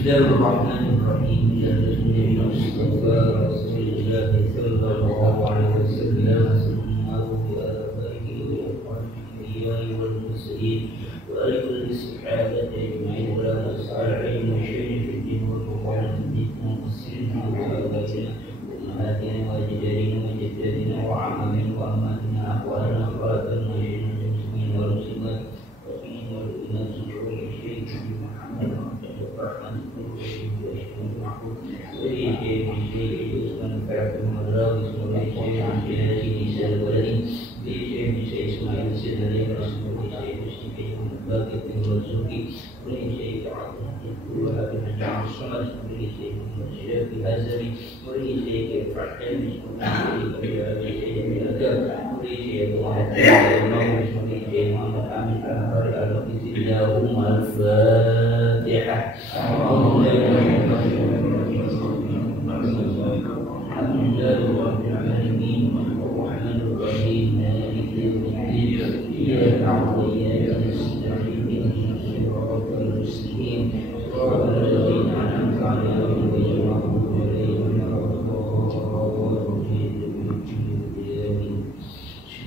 Bismillahirrahmanirrahim. Mustafa Rasulullah sallallahu alaihi wasallam sallallahu alaihi wal muslimin wa alihi sahabati ajma'in wa la nas'al ilmu syai'in fid din wal qur'an din muslimin wa sahabatina ummahatina wa jaddadina wa jaddadina wa amamin wa amatina aqwalana qawatan wa muslimin wa muslimat wa fi'in wa inna sujudu syai'in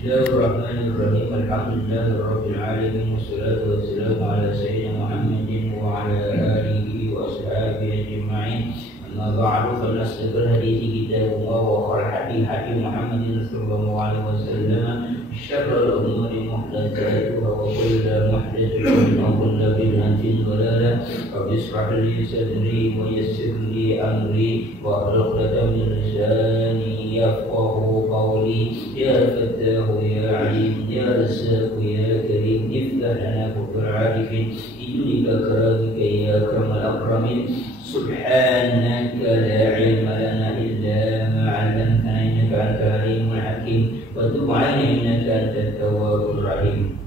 Bismillahirrahmanirrahim. Alhamdulillahirabbil alamin wassalatu wassalamu ala sayyidina Muhammadin wa ala alihi wa ashabihi ajma'in. Amma ba'du, fa nasdaqul hadithi kitabullah wa khairul hadi Muhammadin sallallahu alaihi wasallam. Syarrul umuri muhdatsatuha wa kullu muhdatsatin wa kullu bid'atin dhalalah. Rabbi ishrah li sadri wa yassir li amri wa hlul 'uqdatam min lisani yafqahu qawli. Ya Fattahu ya Alim ya Razzaq ya Karim iftah lana futur arifin idulika karamika ya akramal akramin. Subhanaka la ilma lana illa ma 'allamtana innaka antal alimul hakim wa tub 'alaina innaka antat tawwabur rahim.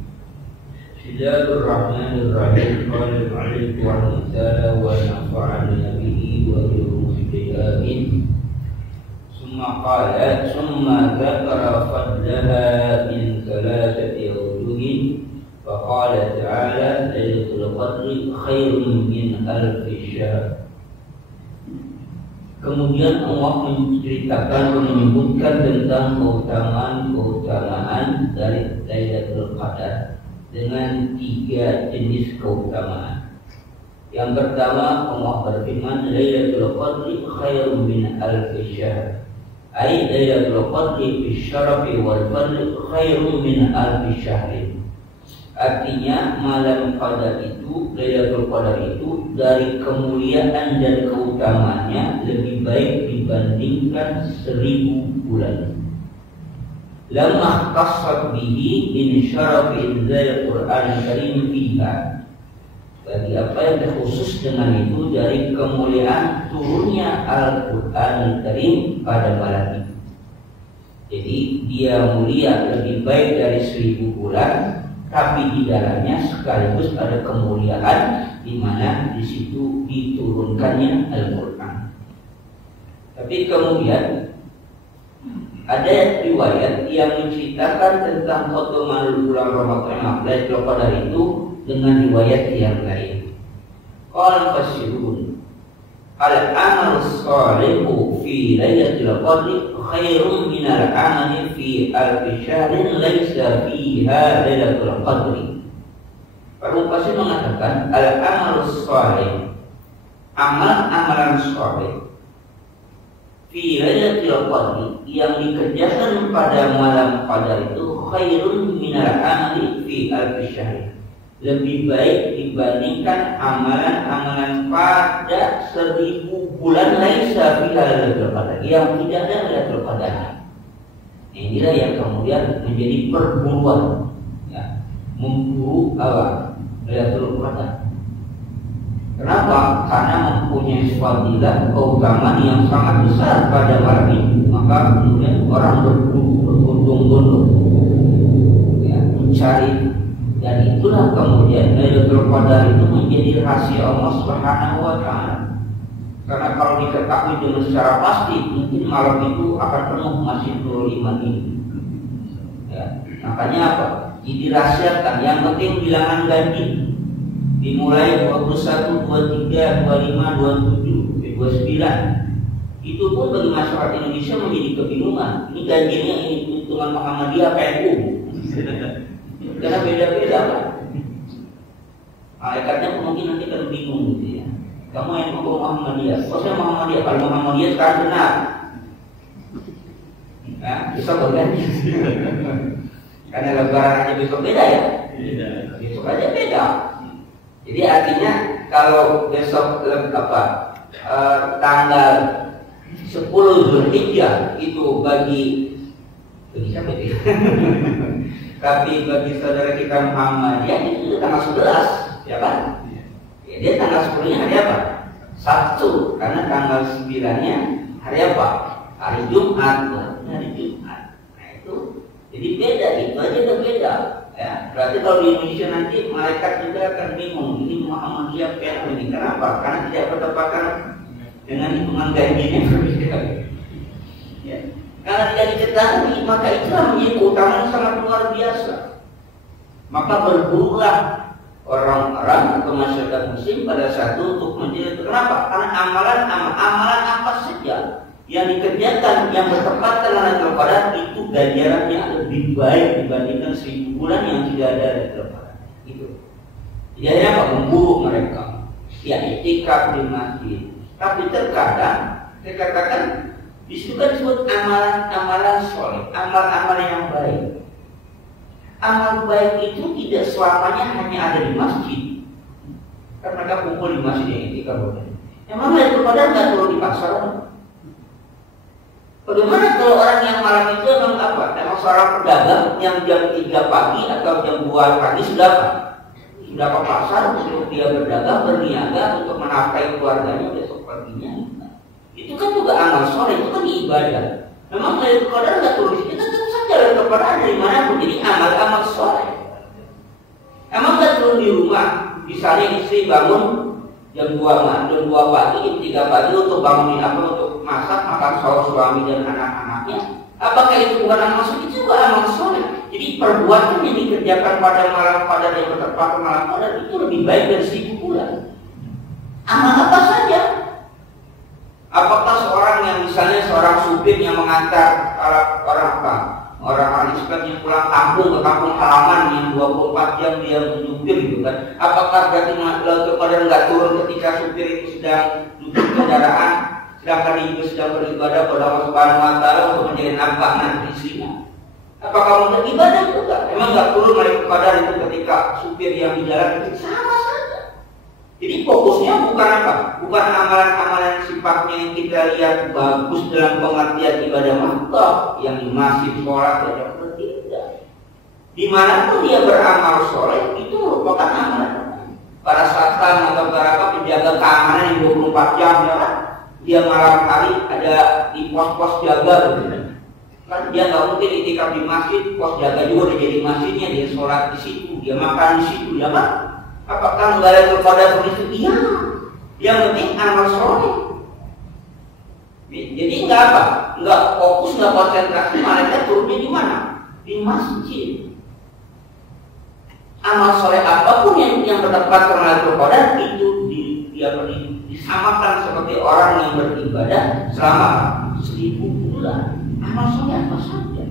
Bismillahirrahmanirrahim. Qala al-'alimu wa ta'ala wa nafa'ana bihi wa bi amin. ثم ذكر فضلها من ثلاثة أوجه فقال تعالى ليلة القدر خير من ألف شهر. Kemudian Allah menceritakan dan menyebutkan tentang keutamaan dari Lailatul Qadar dengan 3 jenis keutamaan. Yang pertama, Allah berfirman Lailatul Qadri khairun min alfi syahr. Ai Lailatul Qadri fi syarafi wal fadli khairun min alfi syahrin. Artinya malam qadar itu, Lailatul Qadar itu dari kemuliaan dan keutamaannya lebih baik dibandingkan 1000 bulan. Lamma khasat bihi min syarafi inzal Qur'an Karim fiha. Bagi apa yang terkhusus dengan itu dari kemuliaan turunnya Al-Quran Karim pada malam itu. Jadi dia mulia lebih baik dari 1000 bulan, tapi di dalamnya sekaligus ada kemuliaan di mana di situ diturunkannya Al-Quran. Tapi kemudian ada riwayat yang menceritakan tentang khotuman bulan Ramadan Lailatul Qadar itu dengan riwayat yang lain. Qala fasirun al-amal as-salihu fi Lailatul Qadri khairun min al-amali fi alfi syahrin laisa fiha Lailatul Qadri. Para mufassir mengatakan al-amal as-salih, amalan saleh fi Lailatul Qadri yang dikerjakan pada malam qadar itu khairun min al-amali fi alfi syahrin, lebih baik dibandingkan amalan-amalan pada 1000 bulan laisa fiha Lailatul Qadar yang tidak ada Lailatul Qadar. Inilah yang kemudian menjadi perburuan, ya, memburu Lailatul Qadar. Kenapa? Karena mempunyai fadilah keutamaan yang sangat besar pada malam itu, maka kemudian orang berbondong-bondong, ya, mencari. Dan itulah kemudian Lailatul Qadar itu menjadi rahasia Allah Subhanahu wa Ta'ala. Karena kalau diketahui dengan secara pasti, mungkin malam itu akan penuh masih nurul iman ini. Ya, makanya apa? Dirahasiakan. Yang penting bilangan ganjil. dimulai 21, 23, 25, 27, 29. Itu pun bagi masyarakat Indonesia menjadi kebingungan. Ini ganjinya ini hitungan Muhammadiyah PNU. Karena beda-beda kan. Malaikatnya mungkin nanti akan bingung gitu ya. Kamu yang mau Muhammadiyah, saya Muhammadiyah. Kalau Muhammadiyah sekarang benar, nah, bisa berganti. Karena lebaran aja besok beda ya. Besok aja beda. Jadi artinya kalau besok tanggal 10 Zulhijjah itu bagi siapa itu? Tapi bagi saudara kita Muhammadiyah itu tanggal 11, ya kan? Ya, dia tanggal 10-nya hari apa? Sabtu, karena tanggal 9-nya hari apa? Hari Jumat, hari Jumat. Nah itu, jadi beda, itu aja udah beda. Ya, berarti kalau di Indonesia nanti malaikat juga akan bingung. Ini Muhammadiyah PNU ini kenapa? Karena tidak bertepatan dengan hitungan gajinya berbeda. Ya. Karena tidak diketahui, maka itulah menjadi keutamaan sangat luar biasa. Maka berburulah orang-orang atau masyarakat muslim pada satu untuk menjadi kenapa? Karena amalan apa saja yang dikerjakan yang bertepatan dengan Ramadan itu ganjarannya lebih baik dibandingkan 1000 bulan yang tidak ada Ramadan. Itu. Jadi akhirnya apa? Memburu mereka. Ya itikaf di masjid. Tapi terkadang saya katakan di situ kan disebut amalan-amalan soleh, amal-amal yang baik. Amal baik itu tidak selamanya hanya ada di masjid. Kan mereka kumpul di masjid yang itikaf. Emang lihat Ramadan nggak turun di pasar? Bagaimana kalau orang yang malam itu memang apa? Memang seorang pedagang yang jam 3 pagi atau jam 2 pagi sudah apa? Sudah ke pasar untuk dia berdagang, berniaga untuk menafkahi keluarganya besok paginya. Itu kan juga amal soleh, itu kan ibadah. Memang dari Qadar nggak turun, kita tentu saja dari Qadar dari mana pun. Jadi amal soleh. Emang nggak turun di rumah? Misalnya istri bangun jam 2 pagi, jam 3 pagi untuk bangunin apa? Untuk masak, makan sahur suami dan anak-anaknya. Apakah itu bukan amal soleh? Itu juga amal soleh. Jadi perbuatan yang dikerjakan pada malam Qadar yang bertepatan malam Qadar itu lebih baik dari 1000 bulan. Amal apa saja? Apakah seorang yang misalnya seorang supir yang mengantar orang Islam yang pulang kampung ke kampung halaman yang 24 jam dia menyupir gitu kan? Apakah berarti Lailatul Qadar nggak turun ketika supir itu sedang duduk kendaraan, sedangkan dia sedang beribadah kepada Allah Subhanahu Wa Taala untuk menjadi nafkah nanti istrinya? Apakah untuk ibadah juga? Memang nggak turun Lailatul Qadar itu ketika supir yang di jalan itu sama saja. Jadi fokusnya bukan apa? Bukan amalan-amalan sifatnya yang kita lihat bagus dalam pengertian ibadah mantap yang di masjid sholat dan tidak. Dimanapun dia beramal soleh itu merupakan amalan. Para satpam atau para penjaga keamanan yang 24 jam ya kan? Dia malam hari ada di pos-pos jaga gitu. Kan dia nggak mungkin itikaf di masjid, pos jaga juga dia jadi masjidnya, dia sholat di situ, dia makan di situ ya kan? Apakah Lailatul Qadar itu? Iya. Yang penting amal soleh. Jadi enggak apa? Enggak fokus, enggak konsentrasi. Malaikat turunnya di mana? Di masjid. Amal soleh apapun yang bertepatan dengan Lailatul Qadar itu disamakan seperti orang yang beribadah selama 1000 bulan. Amal soleh apa saja?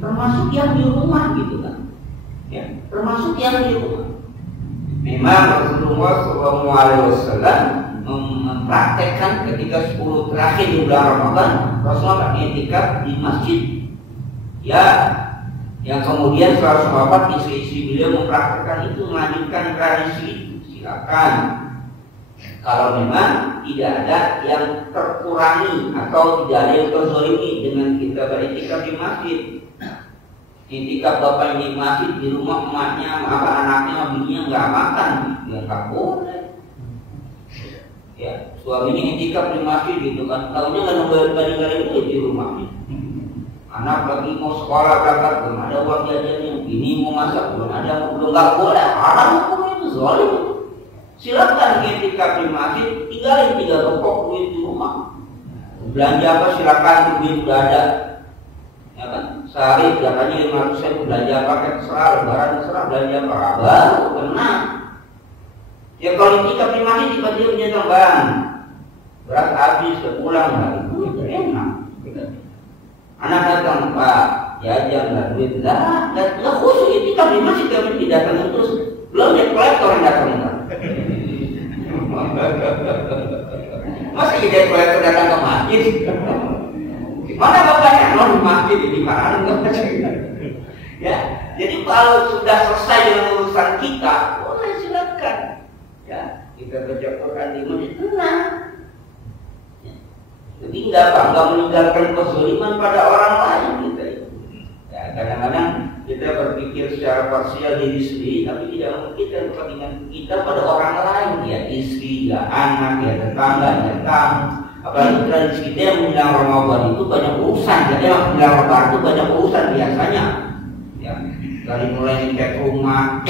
Termasuk yang di rumah gitu kan? Ya, termasuk yang di rumah. Memang Rasulullah SAW mempraktekkan ketika 10 terakhir di bulan Ramadan Rasulullah i'tikaf di masjid. Ya, yang kemudian setelah sahabat istri-istri beliau mempraktekkan itu, melanjutkan tradisi itu. Silakan. Kalau memang tidak ada yang terkurangi atau tidak ada yang terzalimi dengan kita beriktikaf di masjid. Itikaf bapak di masjid, di rumah emaknya, anaknya, bininya nggak makan, ya nggak boleh. Ya, suaminya itikaf di masjid gitu kan, tahunya nggak nunggu duit di rumahnya. Anak lagi mau sekolah berangkat, belum ada uang jajannya, ini mau masak, belum ada, belum nggak boleh. Haram hukum itu zalim. Silakan itikaf di masjid, tinggalin 3 rokok duit di rumah. Belanja apa silakan, duit udah ada. Ya kan? Sehari katanya 500.000 belanja pakai terserah, lebaran terserah, belanja apa? Baru kena. Ya kalau itikaf di masjid tiba-tiba punya tambahan beras habis pulang lagi, itu enak. Anak datang, Pak, jajan nggak duit, nggak khusus itikaf di masjid kami datang terus, belum dia kolektor yang datang. Masa jadi kolektor datang ke masjid? Mana bapaknya? Non di masjid di mana? Ya, jadi kalau sudah selesai dengan urusan kita, boleh silakan. Ya, kita baca Quran di masjid tenang. Ya. Jadi nggak meninggalkan kezaliman pada orang lain kita. Ya, kadang-kadang kita berpikir secara parsial diri sendiri, tapi tidak memikirkan kepentingan kita pada orang lain, ya istri, ya anak, ya tetangga, ya tamu. Apalagi tradisi kita yang menjelang Ramadan itu banyak urusan, jadi yang menjelang Ramadan itu banyak urusan biasanya. Ya, dari mulai ngecat rumah,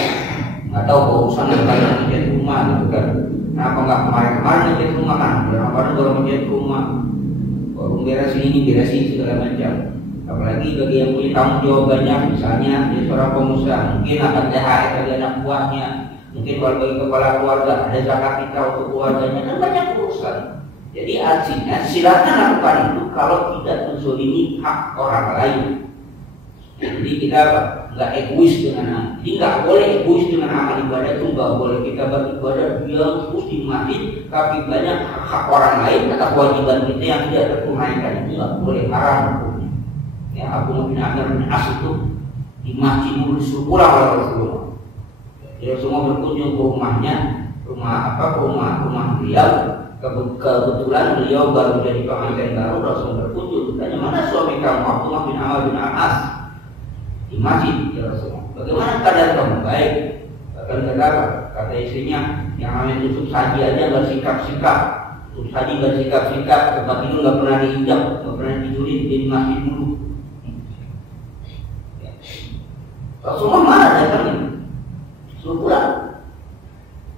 nggak tahu urusan apa yang ngecat rumah gitu kan. Kenapa nggak kemarin ngecat rumah kan? Ramadan baru ngecat rumah, baru beresin ini, beresin segala macam. Apalagi bagi yang punya tanggung jawab banyak, misalnya dia seorang pengusaha, mungkin akan THR bagi anak buahnya, mungkin kalau bagi kepala keluarga ada zakat fitrah untuk keluarganya, kan banyak urusan. Jadi artinya silakan lakukan itu kalau tidak menzalimi hak orang lain. Jadi kita nggak egois dengan amal. Jadi nggak boleh egois dengan amal ibadah itu, nggak boleh kita beribadah yang terus di masjid, tapi banyak hak orang lain atau kewajiban kita yang tidak tertunaikan, itu nggak boleh, haram hukumnya. Ya, Abu bin Amr bin As itu di masjid disuruh pulang oleh Rasulullah. Dia semua berkunjung ke rumahnya, rumah beliau. Kebetulan beliau baru jadi pengantin baru, Rasul berkunjung. Tanya, mana suami kamu? Abdullah bin Amr bin As. Di masjid, ya Rasulullah. Bagaimana keadaan kamu? Baik. Bahkan kata istrinya, yang namanya tusuk saji aja bersikap-sikap. Tusuk saji bersikap-sikap, tempat tidur nggak pernah diinjak, nggak pernah tidurin di masjid dulu. Ya. Rasulullah marah datangnya, suruh pulang.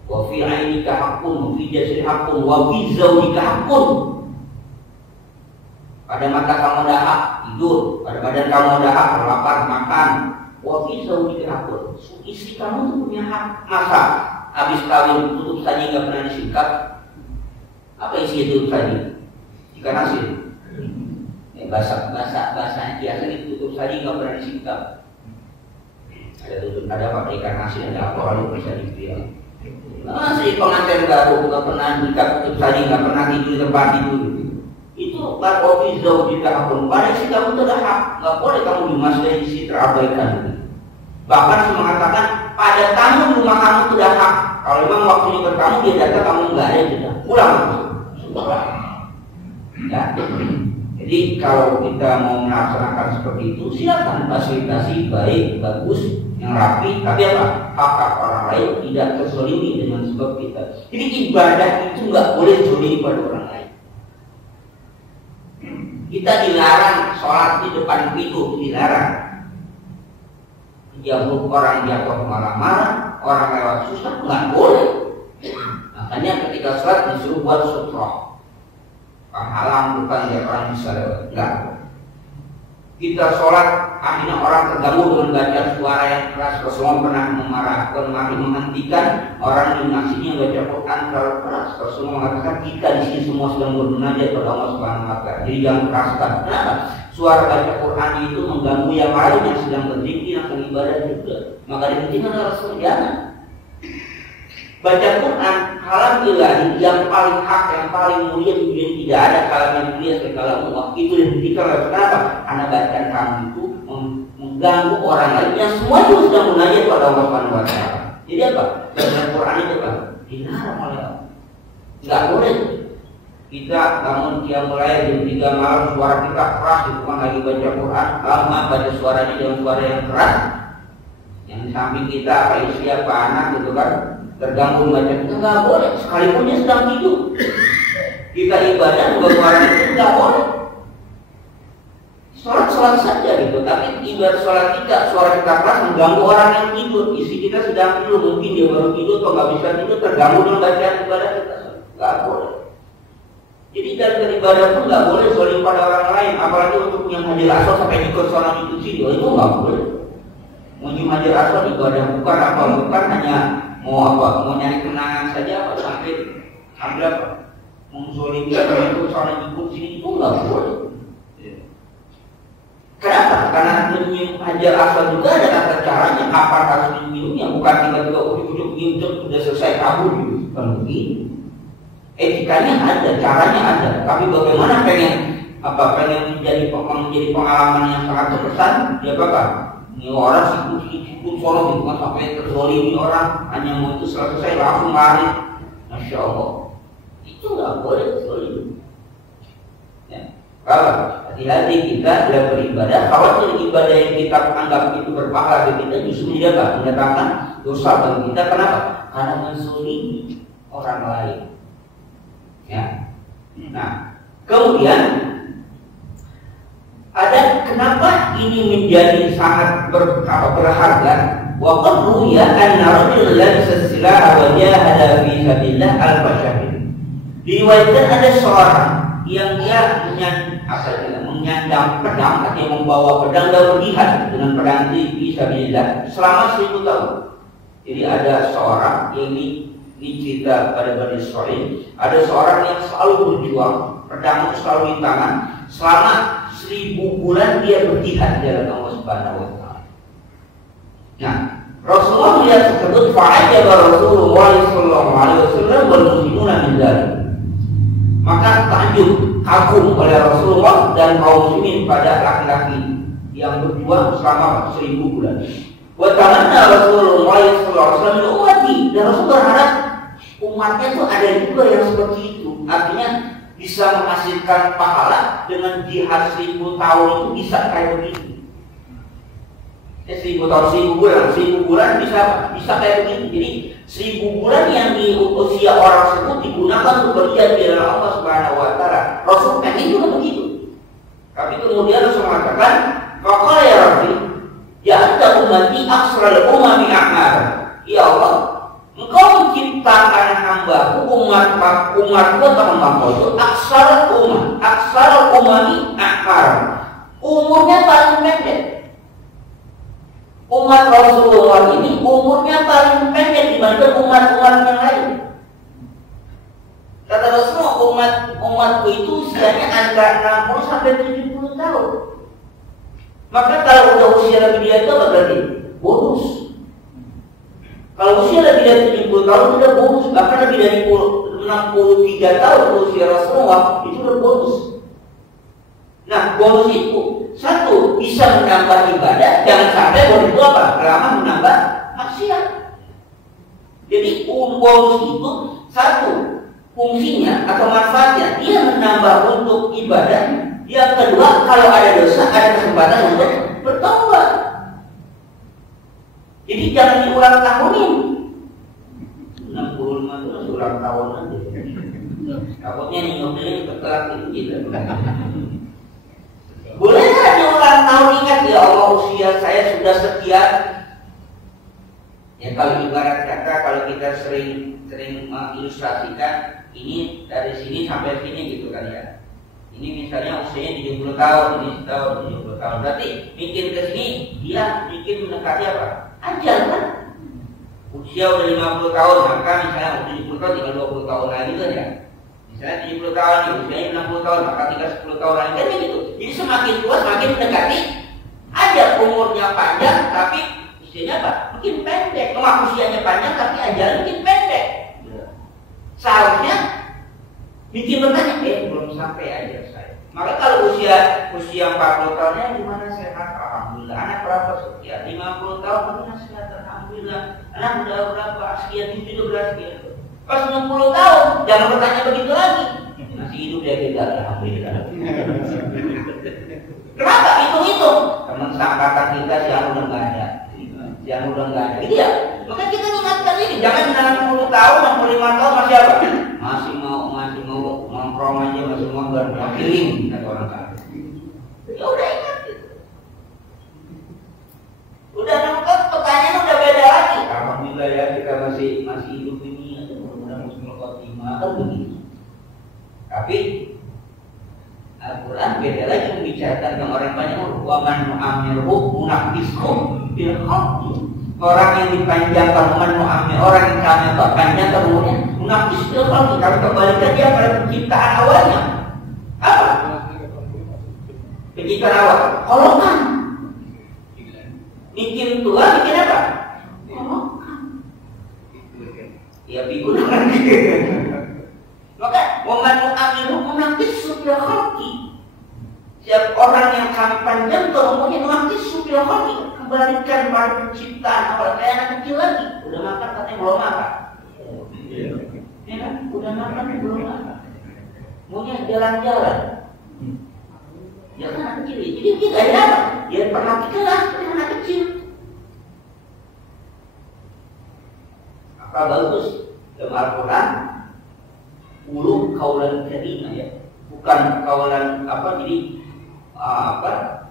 Wa fi 'ainika haqqun, wa fi jasri haqqun, wa fi zawjika haqqun. Pada mata kamu ada hak tidur, pada badan kamu ada hak lapar makan. Wa fi zawjika haqqun. Istri kamu tuh punya hak. Masa habis kawin tutup saja nggak pernah disingkat? Apa isi tutup saja? Ikan asin. Bahasa biasa ditutup saja nggak pernah disingkat. Ada apa ikan asin, ada apa lalu bisa dibilang. Masih pengantin baru nggak pernah nikah tutup saja, nggak pernah tidur di tempat tidur. Itu kopi jauh di tahun. Pada si kamu itu ada hak, nggak boleh kamu di masjid di situ terabaikan. Bahkan saya mengatakan pada tamu di rumah kamu itu ada hak. Kalau memang waktunya bertamu dia datang kamu nggak ada sudah pulang. Ya. Jadi kalau kita mau melaksanakan seperti itu, silakan fasilitasi baik, bagus, yang rapi, tapi apa? Hak orang lain tidak terzalimi dengan sebab kita. Jadi ibadah itu nggak boleh zalimi pada orang lain. Kita dilarang sholat di depan pintu, dilarang. Jauh orang jatuh marah-marah, orang lewat susah, nggak boleh. Makanya ketika sholat disuruh buat sutroh. Halang bukan ya orang bisa lewat. Enggak. Kita sholat akhirnya orang terganggu dengan baca suara yang keras. Rasulullah pernah memarahkan, menghentikan orang di masjidnya baca Quran terlalu keras. Rasulullah mengatakan kita di sini semua sedang bermunajat kepada Allah Subhanahu wa Ta'ala. Jadi jangan keraskan. Kenapa? Suara baca Quran itu mengganggu yang lain yang sedang berzikir, yang sedang ibadah juga. Maka dihentikan oleh Rasulullah. Jangan. Baca Quran kalam ilahi yang paling hak, yang paling mulia di dunia, tidak ada kalam yang mulia seperti kalam Allah. Itu dihentikan oleh kenapa? Karena bacaan kamu itu mengganggu orang lain yang semua itu sedang munajat pada Allah Subhanahu wa Ta'ala. Jadi apa? Baca Quran itu kan dilarang oleh Allah. Enggak boleh kita bangun tiap mulai jam 3 malam suara kita keras di rumah lagi baca Quran, lama baca suaranya dengan suara yang keras. Yang di samping kita apa istri apa anak gitu kan terganggu baca kita nggak boleh, sekalipun dia sedang tidur. Kita ibadah juga suara itu nggak boleh. Sholat saja gitu, tapi ibadah sholat kita, suara kita keras mengganggu orang yang tidur. Istri kita sedang tidur, mungkin dia baru tidur atau nggak bisa tidur, terganggu dengan bacaan ibadah kita, nggak boleh. Jadi dalam beribadah pun nggak boleh zalim pada orang lain, apalagi untuk yang hadir asal sampai ikut sholat itu nggak boleh. Menjadi hadir asal ibadah bukan apa, bukan hanya Mau apa? Mau nyari kenangan saja apa? Sampai apa? Menzolimi itu soalnya ikut sini itu nggak boleh. Kenapa? Karena menyium hajar aswad juga ada tata caranya. Apa harus menyiumnya? Bukan tiba-tiba ujuk-ujuk nyium sudah selesai kabur gitu. Bukan begitu. Etikanya ada, caranya ada. Tapi bagaimana pengen menjadi pengalaman yang sangat berkesan? Ya Bapak, ini orang sikut solo gitu kan sampai terzolimi orang, hanya mau itu selesai langsung lari. Masya Allah, itu nggak boleh terzolimi. Ya. Kalau hati-hati kita dalam beribadah, kalau ibadah yang kita anggap itu berpahala bagi kita justru mendatangkan dosa bagi kita. Kenapa? Karena menzolimi orang lain. Ya. Nah, kemudian ada kenapa ini menjadi sangat berharga? Wa qad ruya anna rajulan labisa silaha wa jahada fi sabilillah al-bashar. Diriwayatkan ada seorang yang dia menyandang pedang, artinya membawa pedang dan berjihad dengan pedang fi sabilillah selama 1000 tahun. Jadi ada seorang yang ini cerita pada Bani Israil, ada seorang yang selalu berjuang, pedang selalu di tangan, selama 1000 bulan dia berjihad di jalan Allah Subhanahu wa taala. Nah, Rasulullah melihat tersebut, fa'ajaba Rasulullah sallallahu alaihi wasallam wal muslimuna min dzalik. Maka takjub, kagum oleh Rasulullah dan kaum muslimin pada laki-laki yang berjuang selama 1000 bulan. Wa tamanna Rasulullah sallallahu alaihi wasallam ummati, dan Rasul berharap umatnya tuh ada juga yang seperti itu. Artinya bisa menghasilkan pahala dengan jihad 1000 tahun itu bisa kayak begitu. 1000 tahun, 1000 bulan bisa kayak begitu. Jadi 1000 bulan yang di usia orang tersebut digunakan untuk berjihad di dalam Allah Subhanahu wa taala. Rasul pengen juga begitu. Tapi kemudian Rasul mengatakan, "Faqala ya Rabbi, ya anta ummati aksral umami a'mar." Ya Allah, Engkau menciptakan hamba umatku atau hamba itu aksar umami akbar, umurnya paling pendek. Umat Rasulullah ini umurnya paling pendek dibanding umat-umat yang lain. Kata Rasulullah, umatku itu usianya antara 60 sampai 70 tahun. Maka kalau udah usia lebih dia itu apa berarti? Bonus. Kalau usia lebih dari 70 tahun itu udah bonus, bahkan lebih dari 63 tahun usia Rasulullah itu udah bonus. Nah, bonus itu satu bisa menambah ibadah, jangan sampai bonus itu apa? Lama menambah maksiat. Jadi bonus itu satu fungsinya atau manfaatnya dia menambah untuk ibadah. Yang kedua, kalau ada dosa ada kesempatan untuk bertobat. Jadi jangan diulang tahunin. 65 itu ulang tahun aja. Takutnya nih modelnya ketelat itu gitu. Boleh nggak diulang tahun, ingat ya Allah usia saya sudah sekian. Ya kalau ibarat kata kalau kita sering mengilustrasikan ini dari sini sampai sini gitu kan ya. Ini misalnya usianya 70 tahun, ini tahun 70 tahun. Berarti mikir ke sini dia bikin mendekati apa? Ajal kan? Usia udah 50 tahun, maka misalnya udah 70 tahun tinggal 20 tahun lagi kan ya. Misalnya 70 tahun, usianya 60 tahun, maka tinggal 10 tahun lagi kan gitu. Jadi semakin tua semakin mendekati ajal, umurnya panjang tapi usianya apa? Makin pendek. Usianya panjang tapi ajal makin pendek. Seharusnya bikin bertanya, belum sampai ajal saya. Maka kalau usia 40 tahunnya gimana sehat? Alhamdulillah. Anak berapa sekian? 50 tahun bagaimana sehat? Alhamdulillah. Anak udah berapa? Sekian, 17 sekian. Pas 60 tahun, jangan bertanya begitu lagi. Masih hidup ya kita, alhamdulillah. Kenapa? Hitung-hitung. Teman seangkatan kita yang udah nggak ada. Yang udah nggak ada. Gitu ya. Maka kita ingatkan ini, jangan 60 tahun, 65 tahun masih apa? Masih mau nongkrong aja, masih mau berkeliling kata orang kaya. Ya udah ingat gitu. Udah nongkrong, pertanyaan udah beda lagi. Alhamdulillah ya kita masih hidup ini, mudah-mudahan musnul khotimah kan begitu. Tapi Al-Quran beda lagi membicarakan tentang orang banyak. Wa man nu'amirhu munafiskum bil khalqi. Orang yang dipanjangkan menuami, orang yang kami panjangkan umurnya munafis fil khalqi. Kalau kembalikan dia pada penciptaan awalnya. Apa? Penciptaan awal. Kolokan. Bikin tua, bikin apa? Kolokan. Ya digunakan. Maka waman nu'amiru munafis fil khalqi. Siap orang yang kami panjangkan umurnya munafis fil khalqi. Kembalikan pada penciptaan awal. Kayak anak kecil lagi. Udah makan katanya belum makan. Ya kan? Udah makan belum makan. Maunya jalan-jalan. Ya kan anak kecil. Jadi kita ada apa? Ya perhatikanlah seperti anak kecil. Maka bagus dalam Al-Quran ulu kaulan karimah ya. Bukan kaulan apa jadi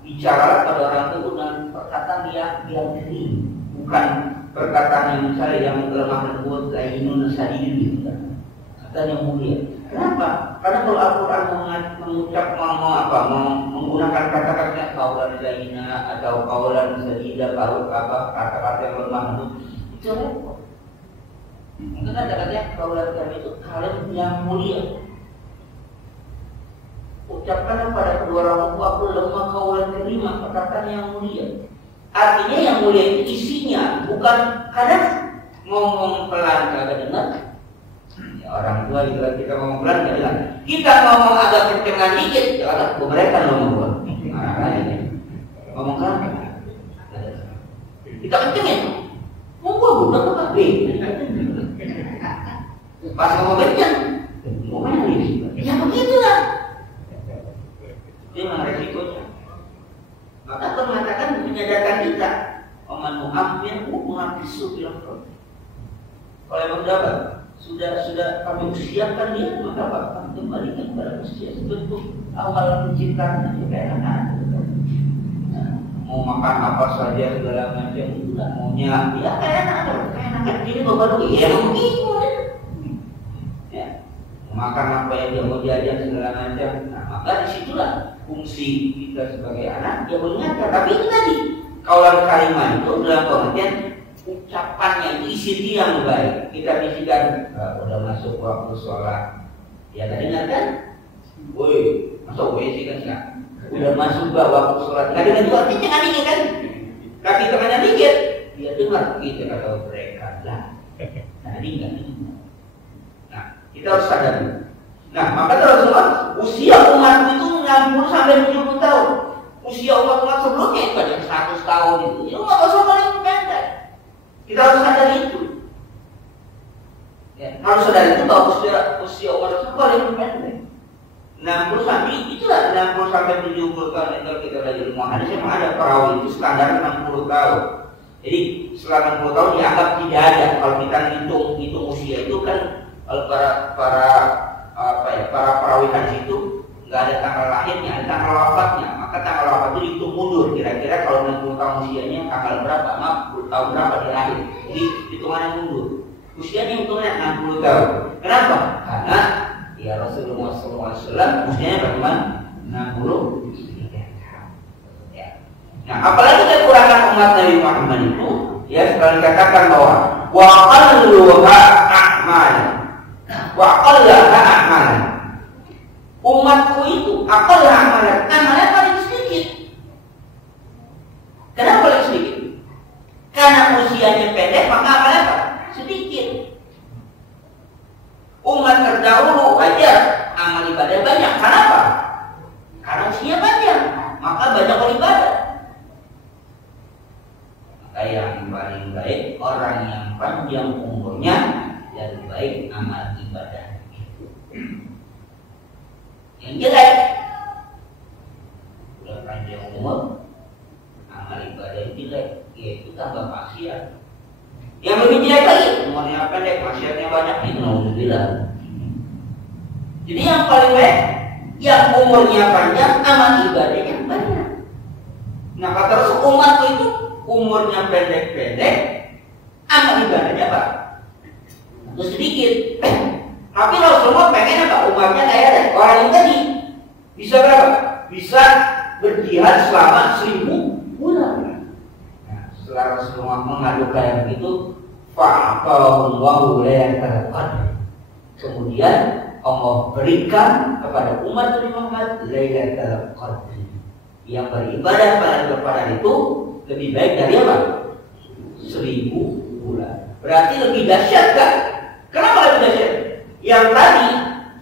bicara pada orang itu dengan perkataan yang kering, bukan perkataan yang misalnya yang lemah lembut, lainun sadidin gitu kan. Kata yang mulia. Kenapa? Karena kalau Al-Quran menggunakan kata-kata kaulan lainna atau kaulan sadida, kata-kata yang lemah lembut, itu repot. Mungkin kata-katanya kaulan kami itu kalian yang mulia. Ucapkan pada kedua orang tua aku lemah kaulan terima, perkataan yang mulia. Artinya yang mulia itu isinya, bukan kadang ngomong pelan kagak dengar. Ya, orang tua juga kita ngomong pelan kagak dengar. Kita ngomong agak kencengan dikit, ya agak mereka ngomong gua. Ngomong kan? Kita kencengin. Ngomong gua udah apa? Pas ngomong kenceng, ngomongnya ini. Ya begitulah. Ini memang resikonya. Maka Allah mengatakan menyadarkan kita, "Oman mu'ammir mu'ammisu fil khalqi." Kalau memang dapat sudah kami siapkan dia, maka apa? Kami kembalikan kepada usia sebentuk awal penciptaan itu kayak anak. Mau makan apa saja segala macam itu lah maunya ya kayak anak kecil baru ya begitu. Ya. Makan apa yang dia mau diajak segala macam. Nah, maka disitulah fungsi kita sebagai anak yang mengingatkan. Tapi itu tadi kaulan kalimah itu dalam pengertian ucapannya itu isi dia yang baik. Kita bisikan udah masuk waktu sholat. Ya tadi ingat kan? Woi, masuk WC kan enggak? Udah masuk waktu sholat. Tadi juga artinya kan ini kan? Kaki tangannya dikit. Dia dengar kita kata mereka lah. Tadi enggak dengar. Nah, kita harus sadar. Nah, maka Rasulullah usia umat itu 60 sampai 70 tahun. Usia umat sebelumnya itu ada 100 tahun itu. Itu umat Rasul paling pendek. Kita harus sadar itu. Ya, harus sadar itu bahwa usia umat Rasul paling pendek. 60 sampai itulah 60 sampai 70 tahun itu kita belajar ilmu hadis memang ada perawi itu standar 60 tahun. Jadi setelah 60 tahun dianggap tidak ada. Kalau kita hitung usia itu kan kalau para perawi hadis itu nggak ada tanggal lahirnya, ada tanggal wafatnya. Maka tanggal wafat itu dihitung mundur. Kira-kira kalau 60 tahun usianya tanggal berapa? 60 tahun berapa dia lahir? Jadi hitungannya mundur. Usianya hitungannya 60 tahun. Kenapa? Karena ya Rasulullah SAW usianya berapa? 60. Ya. Nah, apalagi kekurangan umat Nabi Muhammad itu, ya setelah dikatakan bahwa wa qalluha a'mal. Wa qallaha a'malan. Umatku itu aqalla amalan. Amalnya paling sedikit. Kenapa paling sedikit? Karena usianya pendek, maka amalnya apa? Sedikit. Umat terdahulu aja amal ibadah banyak. Kenapa? Karena usianya panjang, maka banyak beribadah. Maka yang paling baik orang yang panjang umurnya dan baik amal ibadah. Yang jelek udah panjang umur amal ibadah jelek, yaitu tambah maksiat. Yang lebih jelek lagi umurnya pendek, maksiatnya banyak, itu alhamdulillah. Jadi yang paling baik yang umurnya panjang, amal ibadahnya banyak. Nah kata Rasul umatku itu umurnya pendek-pendek, amal ibadahnya apa? Itu sedikit. Tapi Rasulullah pengen apa? Umatnya kayak orang yang tadi bisa berapa? Bisa berjihad selama 1000 bulan. Nah, setelah Rasulullah mengadukan yang itu, fa'aqahullahu lailatul qadr. Kemudian Allah berikan kepada umat Nabi Muhammad Lailatul Qadr, yang beribadah pada kepada itu lebih baik dari apa? 1000 bulan. Berarti lebih dahsyat kan? Kenapa lebih dahsyat? Yang tadi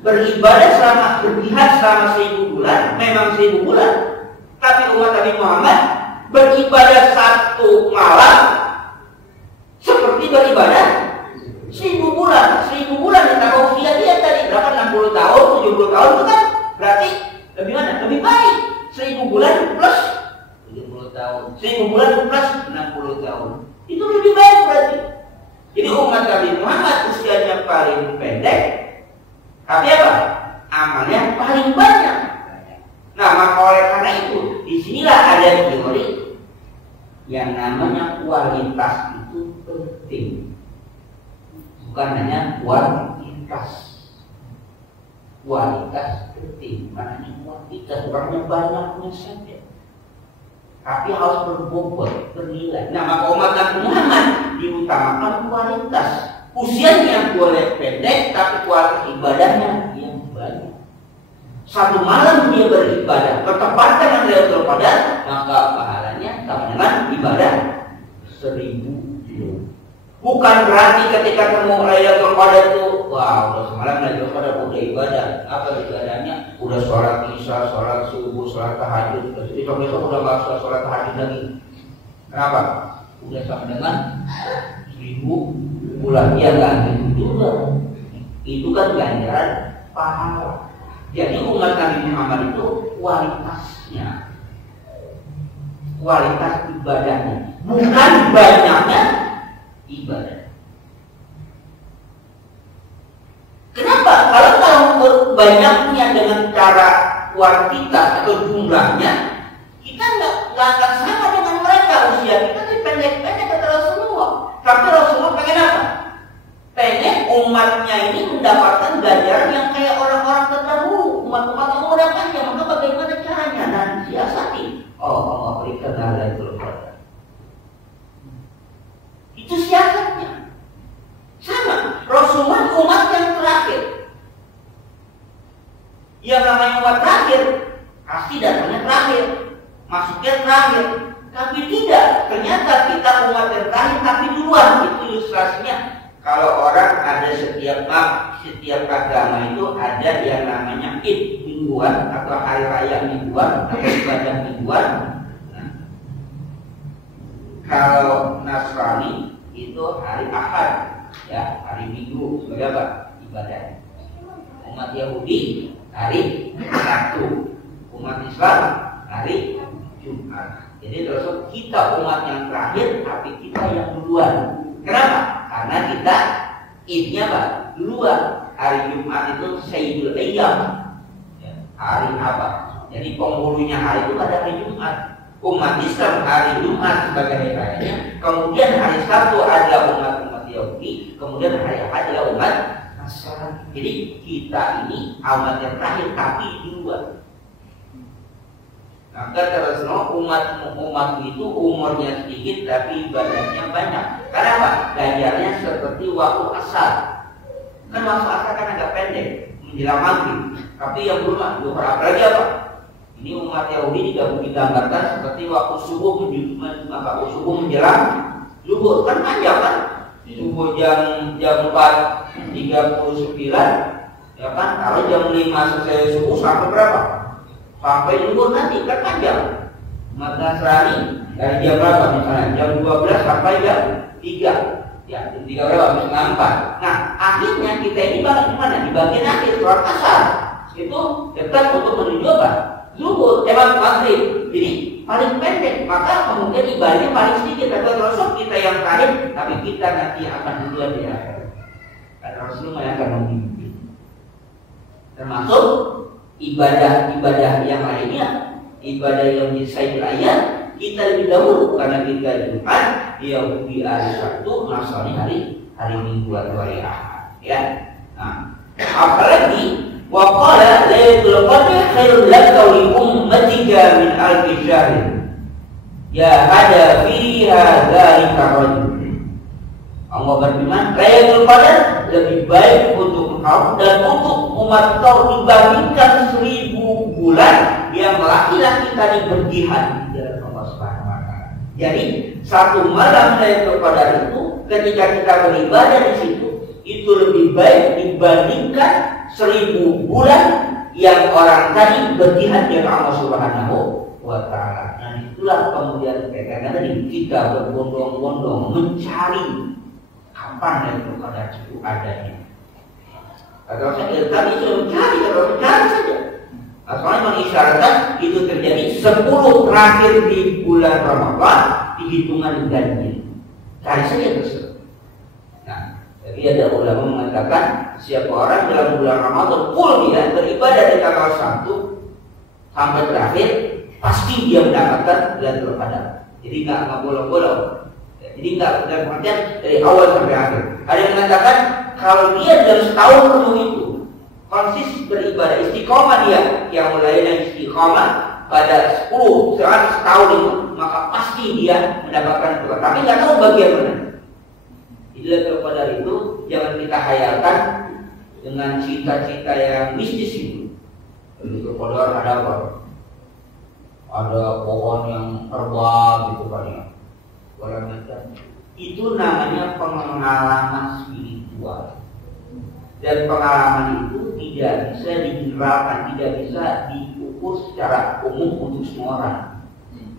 beribadah selama berjihad selama 1000 bulan, memang 1000 bulan. Tapi umat Nabi Muhammad beribadah 1 malam seperti beribadah 1000 bulan. 1000 bulan ditambah usia dia tadi berapa? 60 tahun, 70 tahun itu kan berarti lebih mana? Lebih baik. 1000 bulan plus 70 tahun. 1000 bulan plus 60 tahun. Itu lebih baik berarti. Jadi umat Nabi Muhammad usianya paling pendek, tapi apa? Amalnya paling banyak. Nah, maka oleh karena itu, disinilah ada teori yang namanya kualitas itu penting. Bukan hanya kuantitas. Kualitas penting, maknanya kuantitas orangnya banyaknya saja. Tapi harus berbobot, bernilai. Nah, maka umat Nabi Muhammad diutamakan kualitas. Usianya boleh pendek, tapi kualitas ibadahnya yang banyak. 1 malam dia beribadah, bertepatan dengan Lailatul Qadar, maka pahalanya sama dengan ibadah 1000. Bukan berarti ketika temu Lailatul Qadar itu, wah udah semalam Lailatul Qadar udah ibadah. Apa ibadahnya? Udah sholat isya, sholat subuh, sholat tahajud. Besok udah nggak sholat tahajud lagi. Kenapa? Udah sama dengan 1000 bulan. Ya kan itu juga. Itu kan ganjaran pahala. Jadi umat Nabi Muhammad itu kualitasnya, kualitas ibadahnya, bukan banyaknya ibadah. Kenapa? Kalau banyaknya dengan cara kuantitas atau jumlahnya, kita nggak akan sama dengan mereka. Usia kita lebih pendek-pendek kata Rasulullah. Tapi Rasulullah pengen apa? Pengen umatnya ini mendapatkan ganjaran yang kayak orang-orang terdahulu, umat-umat yang udah panjang. Maka bagaimana caranya? Dan siasati. Allah berikan Lailatul Qadar. Itu siasatnya. Sama, Rasulullah umat yang terakhir. Yang namanya umat terakhir, pasti datangnya terakhir, masuknya terakhir. Tapi tidak, ternyata kita umat yang terakhir tapi duluan. Itu ilustrasinya. Kalau orang ada setiap agama itu ada yang namanya Id mingguan atau hari raya mingguan atau ibadah mingguan. Nah, kalau Nasrani itu hari Ahad, ya hari Minggu sebagai apa? Ibadah. Umat Yahudi hari Sabtu, umat Islam hari Jumat. Jadi terus kita umat yang terakhir, tapi kita yang duluan. Kenapa? Karena kita idnya apa? Duluan. Hari Jumat itu Sayyidul Ayyam, ya, hari apa? Jadi penghulunya hari itu pada hari Jumat. Umat Islam hari Jumat sebagai hari raya. Kemudian hari Sabtu adalah umat Yahudi. Kemudian hari Ahad adalah umat Nasrani. Jadi kita ini umat yang terakhir tapi duluan. Maka terus umat itu umurnya sedikit tapi ibadahnya banyak. Kenapa? Ganjarnya seperti waktu asar. Kan waktu asar kan agak pendek, menjelang maghrib. Tapi yang belum zuhur apalagi apa? Ini umat Yahudi juga digambarkan seperti waktu subuh menjelang zuhur. Kan panjang kan? Subuh jam 4:39, ya kan? Kalau jam 5 selesai subuh sampai berapa? Sampai zuhur nanti kan panjang. Umat Nasrani dari jam berapa misalnya? Jam 12 sampai jam 3. Ya, jam 3 berapa? Jam 4. Nah, akhirnya kita ini di mana? Di bagian akhir sholat asar. Itu dekat untuk menuju apa? Zuhur, maghrib. Jadi paling pendek, maka kemudian ibadahnya paling sedikit. Tapi Rasul kita yang terakhir, tapi kita nanti akan duluan di akhir. Karena Rasulullah yang akan memimpin. Termasuk ibadah-ibadah yang lainnya, ibadah yang di Sayyidul Ayyam, kita lebih dahulu karena kita Jumat, Yahudi hari Sabtu, Nasrani hari Minggu atau hari Ahad. Ya. Nah, apalagi waqala Lailatul Qadar khairul laka li ummatika min alfi syahr. Ya ada fiha dzalika rajul. Allah berfirman, Lailatul Qadar lebih baik untuk engkau dan untuk umat kau dibandingkan 1000 bulan yang laki-laki tadi berjihad di jalan Allah Subhanahu wa taala. Jadi satu malam Lailatul Qadar itu ketika kita beribadah di situ itu lebih baik dibandingkan 1000 bulan yang orang tadi berjihad di jalan Allah Subhanahu wa taala. Nah, itulah kemudian kadang-kadang kita berbondong-bondong mencari kapan Lailatul Qadar itu adanya. Kalau saya tadi sudah mencari, kalau mencari saja. Soalnya mengisyaratkan itu terjadi 10 terakhir di bulan Ramadan di hitungan ganjil. Cari saja tersebut. Nah, jadi ada ulama mengatakan siapa orang dalam bulan Ramadan full dia beribadah dari tanggal 1 sampai terakhir pasti dia mendapatkan Lailatul Qadar. Jadi nggak bolong-bolong. Jadi nggak pengertian dari awal sampai akhir. Ada yang mengatakan kalau dia dalam setahun penuh itu konsis beribadah istiqomah dia yang mulai dari istiqomah pada 10 setahun itu maka pasti dia mendapatkan itu. Tapi nggak tahu bagian mana. Lailatul Qadar itu jangan kita hayalkan dengan cita-cita yang mistis itu. Lailatul Qadar ada apa? Ada pohon yang terbang gitu kan ya. Itu namanya pengalaman spiritual. Dan pengalaman itu tidak bisa digeneralkan, tidak bisa diukur secara umum untuk semua orang.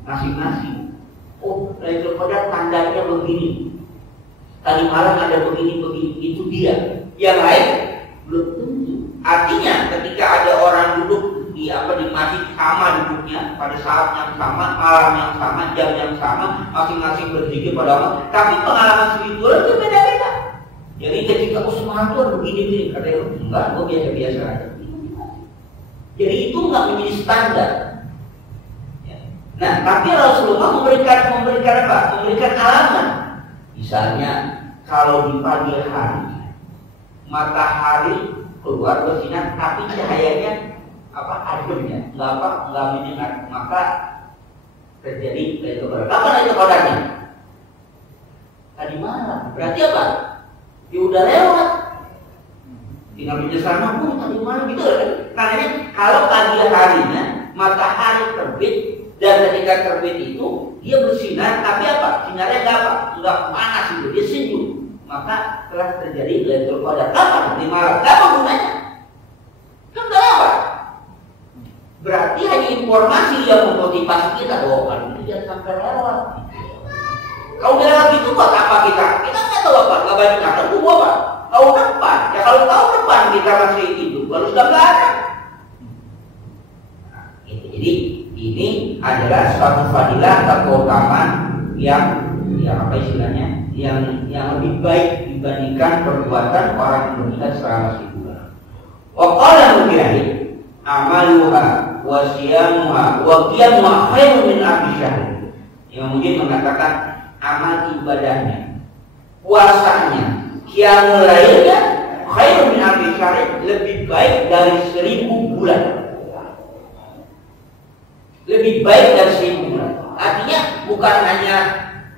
Masing-masing. Oh, Lailatul Qadar tandanya begini. Tadi malam ada begini-begini. Itu dia. Yang lain belum tentu. Artinya ketika ada orang duduk di masjid sama duduknya pada saat yang sama, malam yang sama, jam yang sama, masing-masing berzikir pada Allah. Tapi pengalaman spiritual itu beda-beda. Jadi ketika semangat tuh begini-begini, katanya enggak, gue biasa-biasa aja. Jadi itu enggak menjadi standar. Nah, tapi Rasulullah memberikan apa? Memberikan alamat. Misalnya kalau di pagi hari matahari keluar bersinar, tapi cahayanya ademnya, nggak menyengat, maka terjadi Lailatul Qadar. Kapan Lailatul Qadarnya? Tadi malam. Berarti apa? Ya udah lewat. Tinggal menyesal tadi malam gitu kan? Karena kalau pagi harinya matahari terbit dan ketika terbit itu dia bersinar, tapi apa? Sinarnya nggak panas itu, dia sejuk. Maka telah terjadi Lailatul Qadar. Kapan? Di malam. Apa gunanya? Kan udah lewat. Berarti hanya informasi yang memotivasi kita. Oh, kalau itu jangan sampai lewat. Kalau udah lewat itu buat apa kita? Kita nggak tahu apa, nggak banyak kata. Tunggu apa? Tahu depan. Ya kalau tahu depan kita masih hidup, baru sudah nggak ada. Nah, gitu. Jadi ini adalah suatu fadilah atau keutamaan yang apa istilahnya? Yang lebih baik dibandingkan perbuatan orang yang berjihad selama 1000 bulan. Wa qala mujahid amaluha wa siyamuha wa qiyamuha khairun min alfi syahr. Yang mungkin mengatakan amal ibadahnya, puasanya, qiyamul lailnya khairun min alfi syahr, lebih baik dari 1000 bulan. Lebih baik dari 1000 bulan. Artinya bukan hanya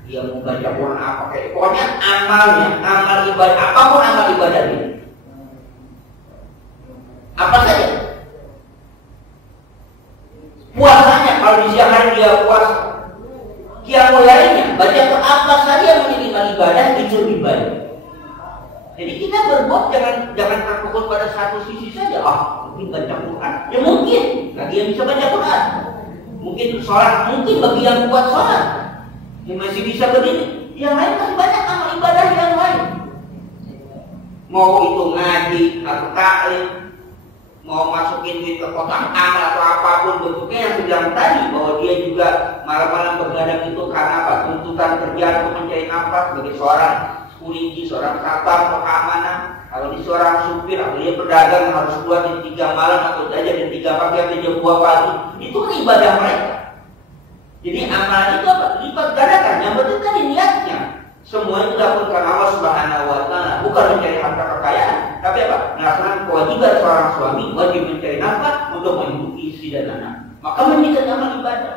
dia membaca Quran apa kayak pokoknya amalnya, amal ibadah, apapun amal ibadahnya. Apa saja? Puasanya, kalau di siang hari dia puasa. Qiyamul lailnya, baca apa saja yang menjadi ibadah itu lebih baik. Jadi kita berbuat jangan terpukul pada satu sisi saja. Mungkin baca Quran, ya mungkin bagi yang bisa baca Quran. Mungkin sholat, mungkin bagi yang kuat sholat. Yang masih bisa berdiri, yang lain masih banyak amal ibadah yang lain. Mau itu ngaji atau taklim, mau masukin duit ke kotak amal atau apapun bentuknya yang bilang tadi bahwa dia juga malam-malam begadang itu karena apa? Tuntutan kerja untuk mencari nafkah sebagai seorang security, seorang satpam keamanan. Kalau di seorang supir atau dia pedagang harus keluar di 3 malam atau saja di 3 pagi atau jam 2 pagi, itu kan ibadah mereka. Jadi amal itu apa? Lipat gandakan. Yang penting tadi niatnya. Semua itu dilakukan Allah Subhanahu wa taala, bukan mencari harta kekayaan, tapi apa? Melaksanakan kewajiban seorang suami, wajib mencari nafkah untuk menghidupi istri dan anak. Maka menjadi amal ibadah.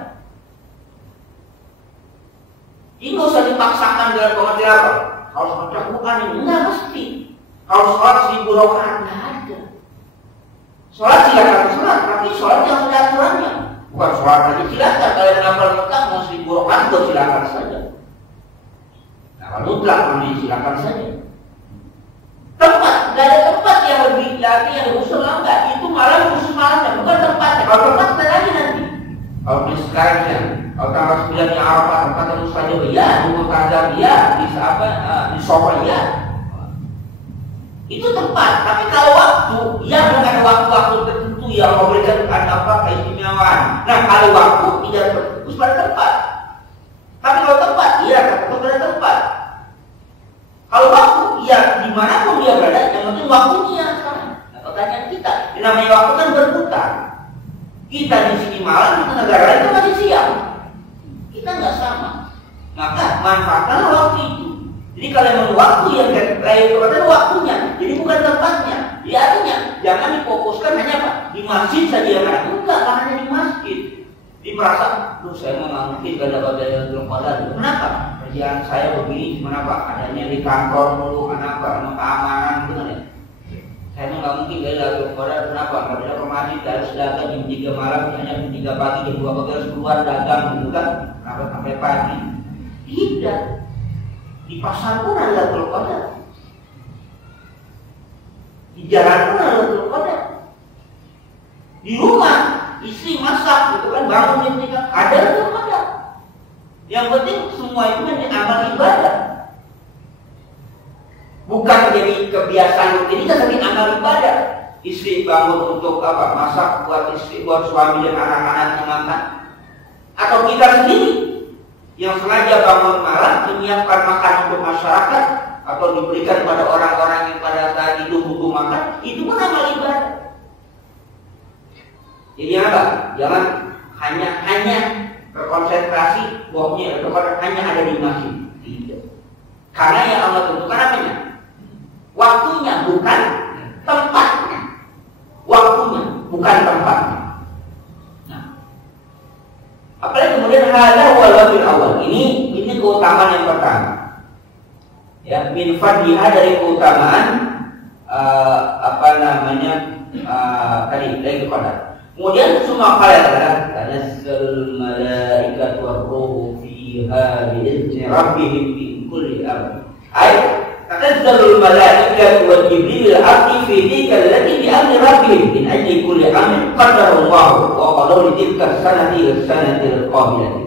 Ini nggak usah dipaksakan dengan pengertian apa. Kalau baca Quran ini nggak mesti. Kalau sholat 1000 rakaat nggak ada. Sholat silakan sholat, tapi sholat yang ada aturannya. Bukan sholat aja silakan. Kalian ngapal Mekah mau 1000 rakaat juga silakan saja. Nah, kalau mutlak mandi silakan saja. Tempat, nggak ada tempat yang lebih lagi yang khusus enggak. Itu malam khusus malamnya, bukan tempatnya. Kalau tempat ada lagi nanti. Kalau di sekarang ya, kalau tanggal 9 di Arafah tempat yang saja ya, di Mu'tazam ya, di apa, di Sofa ya. Itu tempat. Tapi kalau waktu, ya bukan waktu-waktu tertentu yang memberikan apa keistimewaan. Nah, kalau waktu tidak terfokus pada tempat. Tapi kalau tempat, iya terfokus pada tempat. Kalau waktu, ya dimanapun dia berada, yang penting waktunya sekarang. Nah, pertanyaan kita, yang namanya waktu kan berputar. Kita di sini malam, kita negara lain itu masih siang. Kita nggak sama. Maka manfaatkanlah waktu itu. Jadi kalau memang waktu yang lain itu waktunya, jadi bukan tempatnya. Jadi artinya jangan difokuskan hanya apa di masjid saja yang ada. Enggak, hanya di masjid. Di merasa, saya mau mungkin gak dapat dari Ramadan. Kenapa? Kerjaan saya begini, kenapa? Adanya di kantor dulu, kenapa? Keamanan gitu kan ya. Saya nggak mungkin dari Ramadan. Kenapa? Nggak bisa ke masjid, harus dagang jam 3 malam, hanya jam 3 pagi, jam 2 pagi harus keluar dagang gitu kan. Kenapa sampai pagi? Tidak. Di pasar pun ada Ramadan. Di jalan pun ada Ramadan. Di rumah istri masak gitu kan, bangun nikah, ada Ramadan. Yang penting semua itu menjadi amal ibadah. Bukan menjadi kebiasaan ini kan tapi amal ibadah. Istri bangun untuk apa? Masak buat istri, buat suami dan anak-anaknya makan. Atau kita sendiri yang sengaja bangun malam menyiapkan makan untuk masyarakat atau diberikan pada orang-orang yang pada saat itu butuh makan, itu pun amal ibadah. Jadi apa? Jangan hanya terkonsentrasi bahwanya hanya ada di masjid. Tidak. Karena yang Allah tentukan apanya? Waktunya bukan tempatnya. Waktunya bukan tempatnya. Nah, apalagi kemudian hadza wal awal. Ini keutamaan yang pertama. Ya, min fadliha dari keutamaan tadi dari qadar. Kemudian semua kalian tanazzalul malaikatu war-ruhu fiha bi'izni rabbihim min kulli amr. Tanazzalul malaikatu wa jibril al-'abdi fi tilka allati bi amri rabbihim min ajli kulli amrin qadarahu Allah wa qadaru tilka sanati al-qabilati.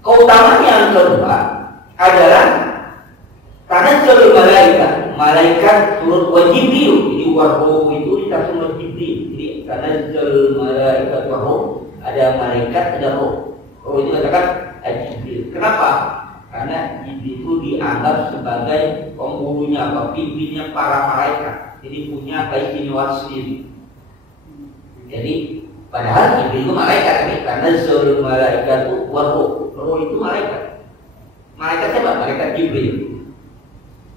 Keutamaan yang kedua adalah tanazzalul malaikat turun wa jibril. Jadi war-ruh itu ditafsir jibril. Jadi tanazzalul malaikat war-ruh, ada malaikat ada roh. Roh itu katakan jibril. Kenapa? Karena jibril itu dianggap sebagai pembulunya atau pimpinnya para malaikat. Jadi punya keistimewaan sendiri. Jadi padahal jibril itu malaikat, tapi tanazzalul malaikat war-ruh. Roh itu malaikat. Malaikat siapa? Malaikat jibril.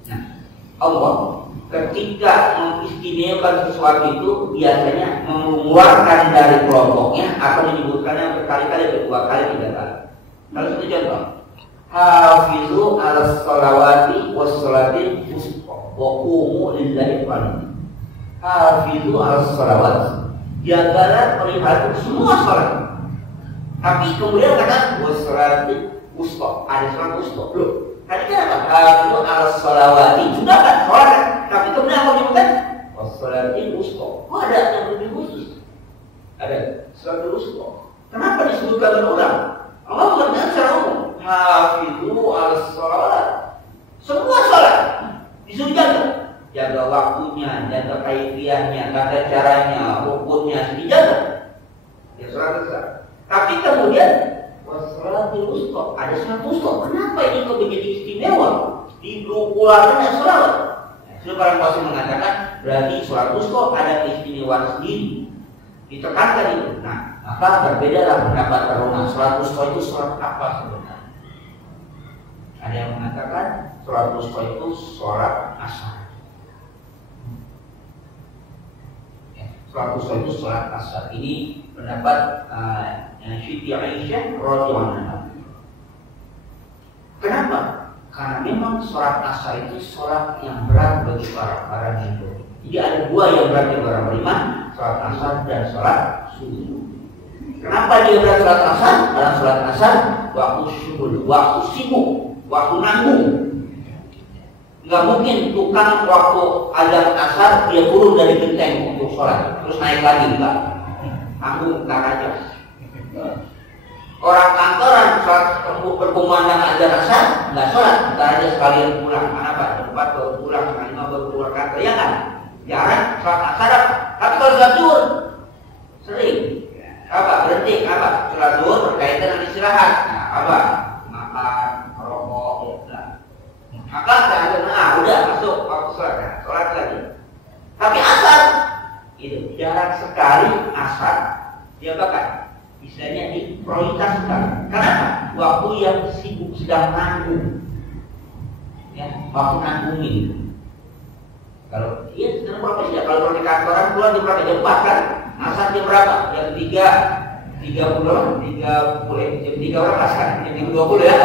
Nah, Allah ketika mengistimewakan sesuatu itu biasanya mengeluarkan dari kelompoknya atau menyebutkannya berkali-kali, berdua kali, 3 kali. Kalau satu contoh, hafizu ala sholawati was sholatil wusta wa qumu lillahi qanitin. Hafizu ala sholawat, jagalah perihal semua sholat. Tapi kemudian kata was sholatil wusta, ada sholat wusta. Loh, tadi kan apa? Hafizu ala sholawati, sudah kan sholat kan? Tapi kemudian apa menyebutkan? Wassalatil wusta. Oh, ada yang lebih khusus. Ada salatul wusta. Kenapa disebutkan berulang? Allah mengatakan secara umum, hafizu 'alas sholawat. Semua sholat disuruh jaga. Jaga waktunya, jaga kaifiyahnya, tata caranya, hukumnya dijaga. Ya sholat besar. Tapi kemudian wassalatil wusta. Ada salat wusta. Kenapa ini kok menjadi istimewa? Dikeluarkan sholawat. Sudah para ulama mengatakan berarti sholat wusta ada keistimewaan sendiri, ditekankan itu. Nah, maka berbedalah pendapat para ulama sholat wusta itu sholat apa sebenarnya. Ada yang mengatakan sholat wusta itu sholat asar. Sholat wusta itu sholat asar. Ini pendapat Siti Aisyah radhiyallahu anha. Kenapa? Karena memang sholat asar itu sholat yang berat bagi para Hindu. Jadi ada dua yang berat bagi orang beriman, sholat asar dan sholat subuh. Kenapa dia berat sholat asar? Karena sholat asar waktu subuh, waktu sibuk, waktu nanggung. Nggak mungkin tukang waktu azan asar dia turun dari genteng untuk sholat, terus naik lagi, enggak. Nanggung aja. Orang kantoran sholat berkumandang azan asar nggak sholat, ntar aja sekalian pulang. Kenapa? Cepat baru pulang, setengah 5 baru keluar kantor, ya kan? Jarang sholat asar, tapi kalau sholat zuhur sering. Apa? Berhenti, apa? Sholat zuhur berkaitan dengan istirahat. Nah, apa? Makan, rokok, ya. Maka udah masuk waktu sholat, ya. Sholat lagi. Tapi asar itu jarang sekali asar dia bakar. Istilahnya diprioritaskan. Kenapa? Waktu yang sibuk sedang nanggung, ya, waktu nanggung ini. Kalau iya sedang berapa sih? Kalau di kantoran keluar jam berapa? Jam 4 kan? Asar jam berapa? Jam 3:30, jam 3 orang asar, jam 3:20 ya.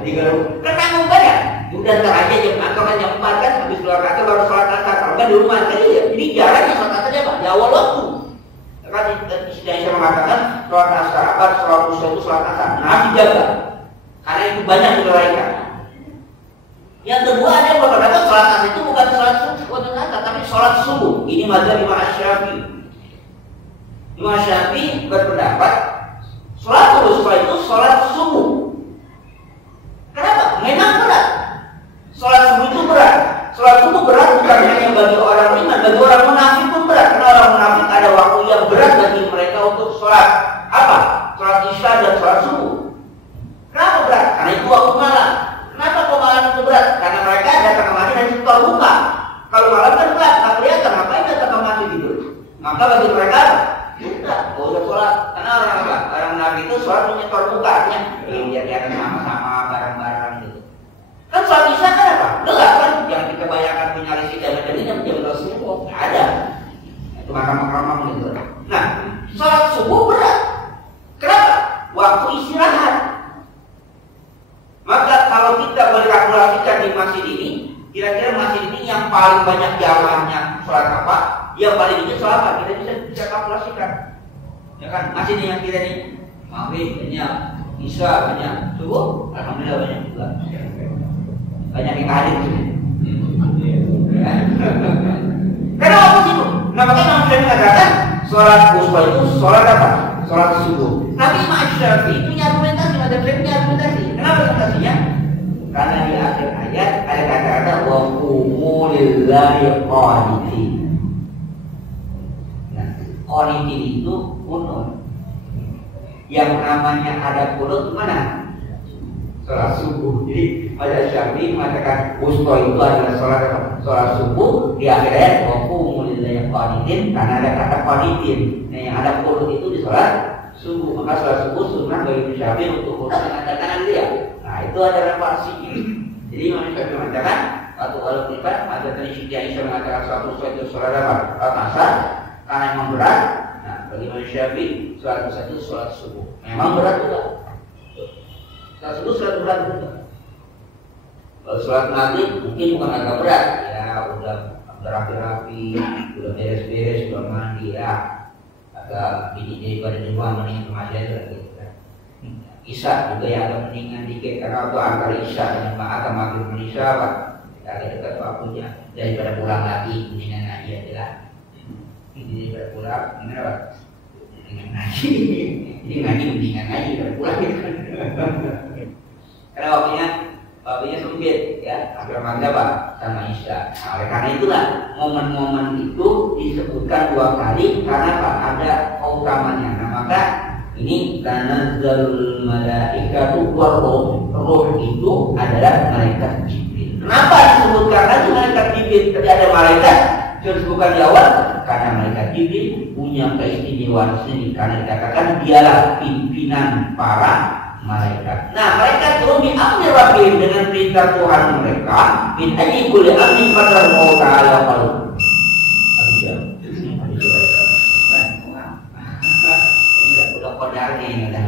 3:20. Kan nanggung banyak. Udah ntar aja jam kantor kan jam 4 kan, habis keluar kantor baru sholat asar. Kalau kan di rumah tadi ya. Jadi jarang yang sholat asarnya Pak, di awal waktu. Kan istilahnya saya mengatakan sholat asar apa sholat usai itu sholat asar. Nah dijaga. Karena itu banyak dilalaikan. Yang kedua ada yang berpendapat sholat asar itu bukan sholat subuh, tapi sholat subuh. Ini mazhab Imam Syafi'i. Imam Syafi'i berpendapat sholat subuh itu sholat subuh. Kenapa? Memang berat. Sholat subuh itu berat. Sholat subuh berat bukan hanya bagi orang beriman, bagi orang munafik pun berat. Karena orang munafik ada waktu yang berat bagi mereka untuk sholat apa? Sholat isya dan sholat subuh. Kenapa berat? Karena itu waktu malam. Kenapa kok malam itu berat? Karena mereka datang ke masjid dan itu terbuka. Kalau malam kan berat, nggak kelihatan. Ngapain datang ke masjid gitu? Maka bagi mereka sudah, nggak usah sholat. Karena orang apa? Orang munafik itu sholat punya terbuka, artinya biar dia sama-sama bareng-bareng gitu. Kan sholat isya kan apa? Gelap kan? Jangan kita bayangkan punya listrik dan macam-macam jam subuh. Nggak ada. Itu makam-makam gitu. Nah, sholat subuh berat. Kenapa? Waktu istirahat. Maka kalau kita berkalkulasikan di masjid ini, kira-kira masjid ini yang paling banyak jamaahnya sholat apa? Yang paling dikit sholat apa? Kita bisa kalkulasikan. Ya kan? Masjid ini yang kita ini maghrib banyak, isya banyak, subuh alhamdulillah banyak juga. Banyak yang hadir di sini. Karena waktu itu, nah makanya Imam Syafi'i mengatakan sholat wusta itu sholat apa? Sholat subuh. Tapi Imam Syafi'i itu punya argumentasi, Imam Syafi'i punya argumentasi. Kenapa argumentasinya? Karena di akhir ayat ada kata-kata wa qumu lillahi qanitin. Nah, qanitin itu kunut. Yang namanya ada kunut mana? Sholat subuh. Jadi Mazhab Syafi'i mengatakan wusta itu adalah sholat subuh. Di akhir ayat wa qumu lillahi qanitin, karena ada kata qanitin. Nah, yang ada kunut itu di sholat subuh. Maka sholat subuh sunnah bagi Syafi'i untuk kunut dengan tangan dia. Nah, itu ada reparasi. Jadi Imam Syafi'i mengatakan atau kalau kita ada tadi Siti Aisyah mengatakan sholat wusta itu sholat apa? Sholat asar karena memang berat. Nah, bagi Imam Syafi'i sholat wusta itu sholat subuh. Memang berat juga. Sholat subuh sholat berat juga. Kalau sholat maghrib mungkin bukan agak berat, ya udah rapi-rapi, udah beres-beres, udah mandi ya, agak dikit daripada di rumah mendingan kemasian gitu kan. Isya juga ya agak mendingan dikit karena waktu antara isya dengan maghrib maghrib isya pak, agak dekat waktunya daripada pulang lagi mendingan ngaji aja lah. Daripada pulang, gimana pak? Mendingan ngaji, jadi ngaji mendingan ngaji daripada pulang gitu kan. Karena waktunya sempit ya, hampir maghrib sama isya. Nah, oleh karena itulah momen-momen itu disebutkan 2 kali karena ada keutamanya. Nah, maka ini tanazzalul malaikatu war-ruh itu adalah malaikat Jibril. Kenapa disebutkan lagi malaikat Jibril? Tadi ada malaikat disebutkan di awal karena malaikat Jibril punya keistimewaan sendiri karena dikatakan dialah pimpinan para malaikat. Nah, mereka turun di amri rabbihim dengan perintah Tuhan mereka. Min ayyi kulli amrin qadar mau ta'ala qalu. Udah kodarnya ini udah.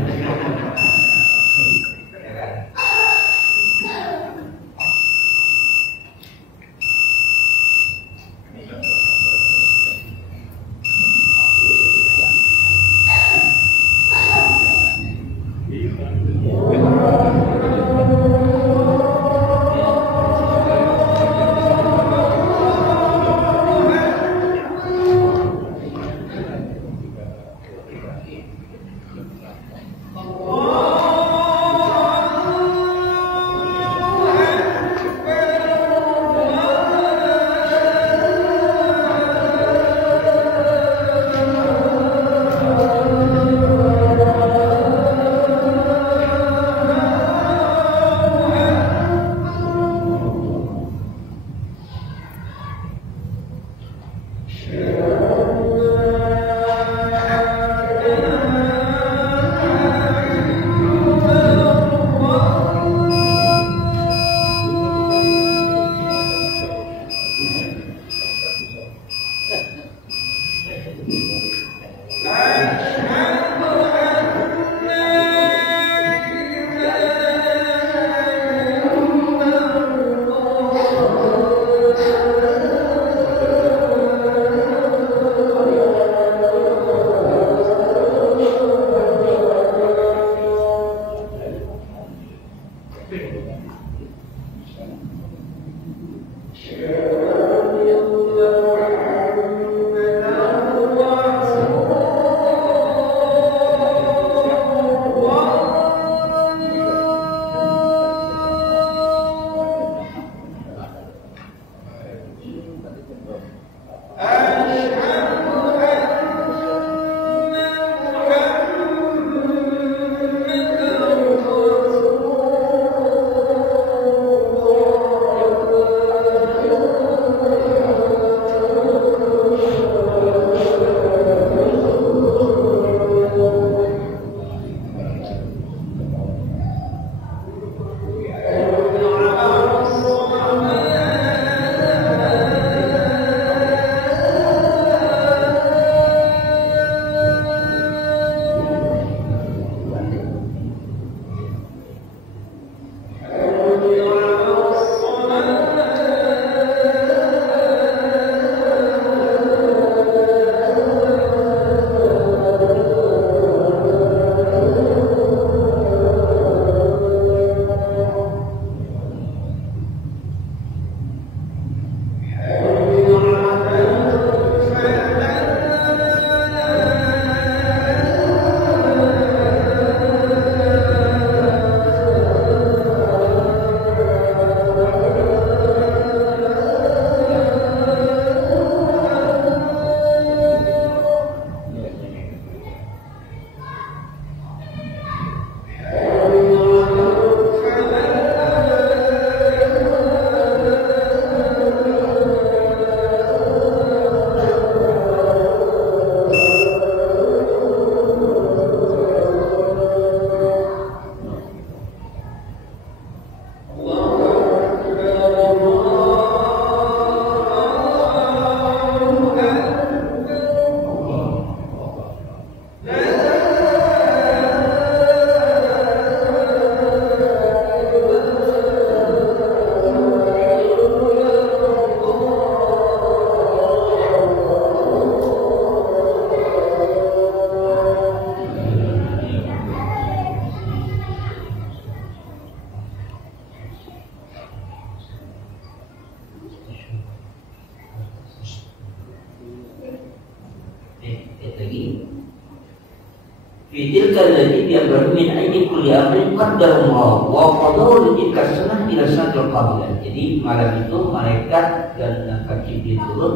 Fitil kalladhi bi'abari min aini kulli amrin qaddarallahu wa qadaru lidika sunnah ila sanatul qabilah. Jadi malam itu malaikat dan Jibril turun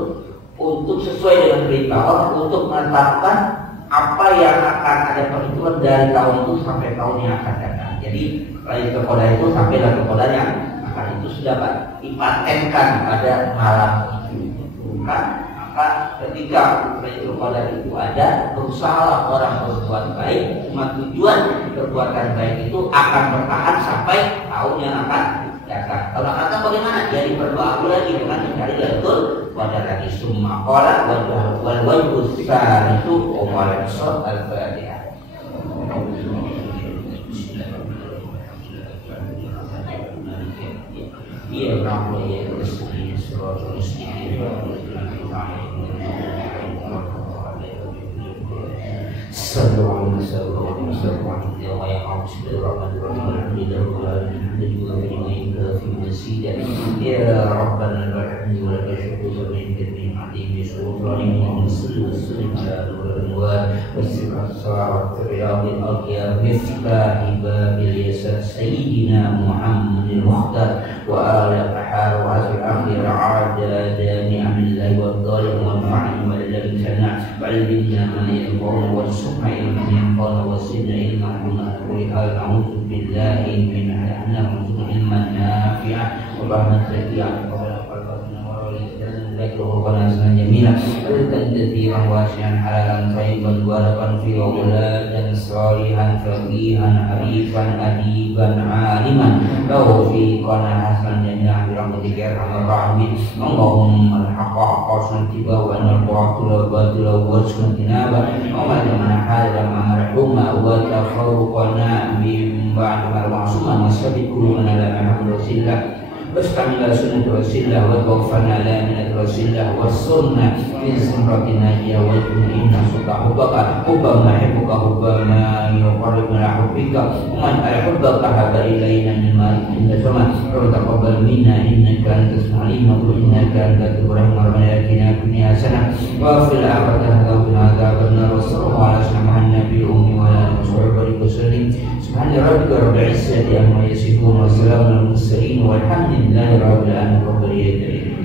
untuk sesuai dengan perintah Allah untuk menetapkan apa yang akan ada perhitungan dari tahun itu sampai tahun yang akan datang. Jadi Lailatul Qadar itu sampai Lailatul Qadar yang akan itu sudah dipatenkan pada malam itu. Maka ketika Lailatul Qadar itu ada, berusaha orang berbuat baik, cuma tujuan perbuatan baik itu akan bertahan sampai tahun yang akan datang. Kalau kata bagaimana? Jadi berdoa lagi dengan mencari Lailatul Qadar lagi. Summa qala wal wajhu itu Umar al-Fatihah. Iya, Rahman ya Rasulullah sallallahu alaihi wasallam. Sallallahu alaihi wasallam wa ya Bismillahirrahmanirrahim. Alhamdulillah fi masjid ya Rabbana walhamdu wa syukur min kadri adim syukran wa sallallahu alaihi wa sallam riyadil aqyam miftah babil yasar sayyidina Muhammadil mukhtar wa ala ahar wa asr akhir adada ni'amillahi wa dhalim wa nafa'in wa ladhi sana ba'allimna man yanfa'una wa sukma ilman yanfa'una wa sidna ilman kunna na'udzu billahi min ilman nafi'ah wa rahmatan رزقنا حسنا جميلا رزقا كثيرا واسعا حلالا طيبا مباركا فيه وولادا صالحا فقيها عريفا أديبا عالما توفيقا حسنا جميلا برحمتك يا أرحم الراحمين اللهم الحق حق اتباعه وأن الباطل باطل وارزقنا اجتنابه وما لمن حال مرحوما وتفرقنا من بعد ما معصوما وثبت قلوبنا على محمد رسول الله واستعمل سنة رسول الله وتوفنا على منة رسول الله والسنة في سمرة الناجية والإنا سبح حبك حبا ما يحبك حبا ما يقربنا إلى حبك ومن حبك حب إلينا مما عند السماء وتقبل منا إنك أنت السميع العليم وإنك أنت التواب الرحيم ربنا آتنا في الدنيا حسنة وفي الآخرة حسنة وقنا عذاب النار وصلى الله على سيدنا النبي الأمي وعلى آله وصحبه وسلم سبحان ربك رب العزة عما يصفون وسلام على المرسلين والحمد لله رب العالمين.